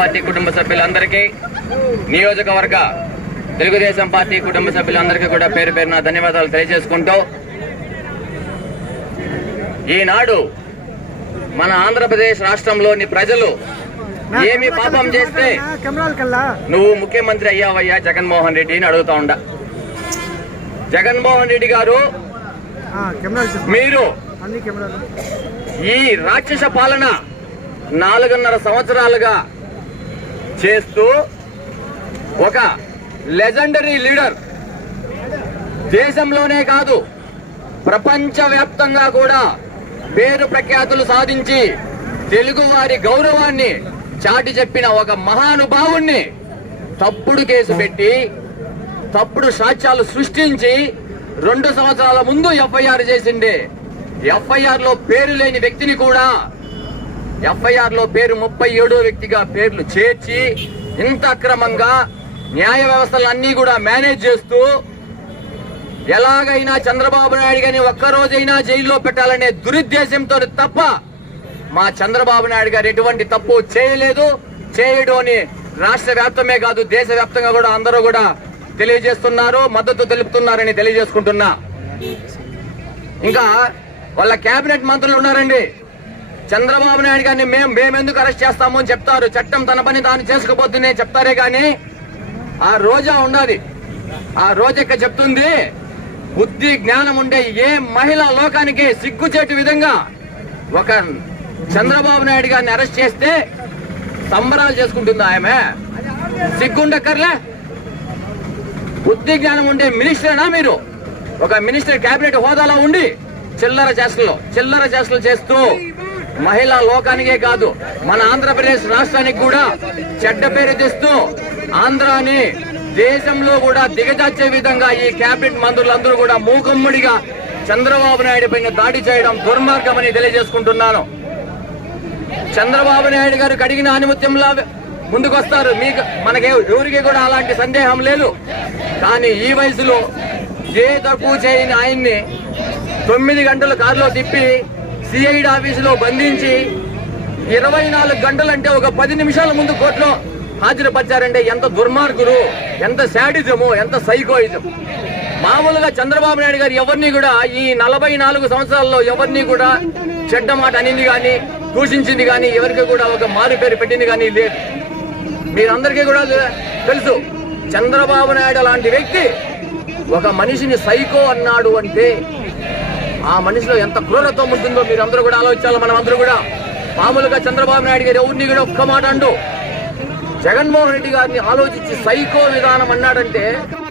Party కుటుంబ సభ్యులందరికీ, నియోజకవర్గ తెలుగుదేశం పార్టీ కుటుంబ సభ్యులందరికీ కూడా పేరు పేరున ధన్యవాదాలు తెలియజేసుకుంటూ, ఈనాడు మన ఆంధ్రప్రదేశ్ రాష్ట్రంలోని ప్రజలు ఏమి పాపం చేస్తే నువ్వు ముఖ్యమంత్రి అయ్యావయ్యా జగన్మోహన్ రెడ్డి అని అడుగుతా ఉండ. జగన్మోహన్ రెడ్డి గారు, మీరు ఈ రాక్షస పాలన 4.5 సంవత్సరాలుగా చేస్తూ ఒక లెజెండరీ లీడర్, దేశంలోనే కాదు ప్రపంచవ్యాప్తంగా కూడా పేరు ప్రఖ్యాతులు సాధించి తెలుగు వారి గౌరవాన్ని చాటి చెప్పిన ఒక మహానుభావుణ్ణి తప్పుడు కేసు పెట్టి తప్పుడు సాక్ష్యాలు సృష్టించి 2 సంవత్సరాల ముందు ఎఫ్ఐఆర్ చేసిండే. ఎఫ్ఐఆర్ లో పేరు లేని వ్యక్తిని కూడా ఎఫ్ఐఆర్ లో పేరు 37వ వ్యక్తిగా పేర్లు చేర్చి ఇంత అక్రమంగా న్యాయ వ్యవస్థలన్నీ కూడా మేనేజ్ చేస్తూ ఎలాగైనా చంద్రబాబు నాయుడు గారిని ఒక్కరోజైనా జైల్లో పెట్టాలనే దురుద్దేశంతో తప్ప మా చంద్రబాబు నాయుడు గారు ఎటువంటి తప్పు చేయలేదు, చేయడు అని రాష్ట్ర వ్యాప్తమే కాదు దేశవ్యాప్తంగా కూడా అందరూ కూడా తెలియజేస్తున్నారు, మద్దతు తెలుపుతున్నారని తెలియజేసుకుంటున్నా. ఇంకా వాళ్ళ కేబినెట్ మంత్రులు ఉన్నారండి, చంద్రబాబు నాయుడు గారిని మేమెందుకు అరెస్ట్ చేస్తాము అని చెప్తారు. చట్టం తన పని తాను చేసుకోబోతుందని చెప్తారే కానీ ఆ రోజా ఉండాలి. ఆ రోజక్క చెప్తుంది, బుద్ధి జ్ఞానం ఉండే ఏ మహిళా లోకానికి సిగ్గుచేటు విధంగా ఒక చంద్రబాబు నాయుడు గారిని అరెస్ట్ చేస్తే సంబరాలు చేసుకుంటుందా ఆమె? సిగ్గుండక్కర్లే. బుద్ధి జ్ఞానం ఉండే మినిస్టరేనా మీరు? ఒక మినిస్టర్ కేబినెట్ హోదాలో ఉండి చిల్లర చేష్టలు చేస్తూ మహిళా లోకానికే కాదు మన ఆంధ్రప్రదేశ్ రాష్ట్రానికి కూడా చెడ్డ పేరు తెస్తూ ఆంధ్రాని దేశంలో కూడా దిగజార్చే విధంగా ఈ కేబినెట్ మంత్రులందరూ కూడా మూకుమ్మడిగా చంద్రబాబు నాయుడు పైన దాడి చేయడం దుర్మార్గమని తెలియజేసుకుంటున్నాను. చంద్రబాబు నాయుడు గారు కడిగిన ఆనిముత్యంలా ముందుకొస్తారు. ఎవరికి కూడా అలాంటి సందేహం లేదు. కానీ ఈ వయసులో ఏ తక్కువ చేయని ఆయన్ని 9 గంటల కారులో తిప్పి సిఐడి ఆఫీసులో బంధించి 24 గంటలంటే ఒక 10 నిమిషాల ముందు కోర్టులో హాజరుపరిచారంటే ఎంత దుర్మార్గులు, ఎంత శాడిజము, ఎంత సైకోయిజం. మామూలుగా చంద్రబాబు నాయుడు గారు ఎవరిని కూడా ఈ 44 సంవత్సరాల్లో ఎవరిని కూడా చెడ్డ మాట అనింది కానీ దూషించింది కానీ ఎవరికి కూడా ఒక మారు పేరు పెట్టింది కానీ లేదు. మీరందరికీ కూడా తెలుసు, చంద్రబాబు నాయుడు లాంటి వ్యక్తి ఒక మనిషిని సైకో అన్నాడు అంటే ఆ మనిషిలో ఎంత క్రూరత్వం ఉంటుందో మీరందరూ కూడా ఆలోచించాలి. మనం అందరూ కూడా మామూలుగా చంద్రబాబు నాయుడు గారు ఎవరిని కూడా ఒక్క మాట అంటూ జగన్మోహన్ రెడ్డి గారిని ఆలోచించి సైకో విధానం అన్నాడంటే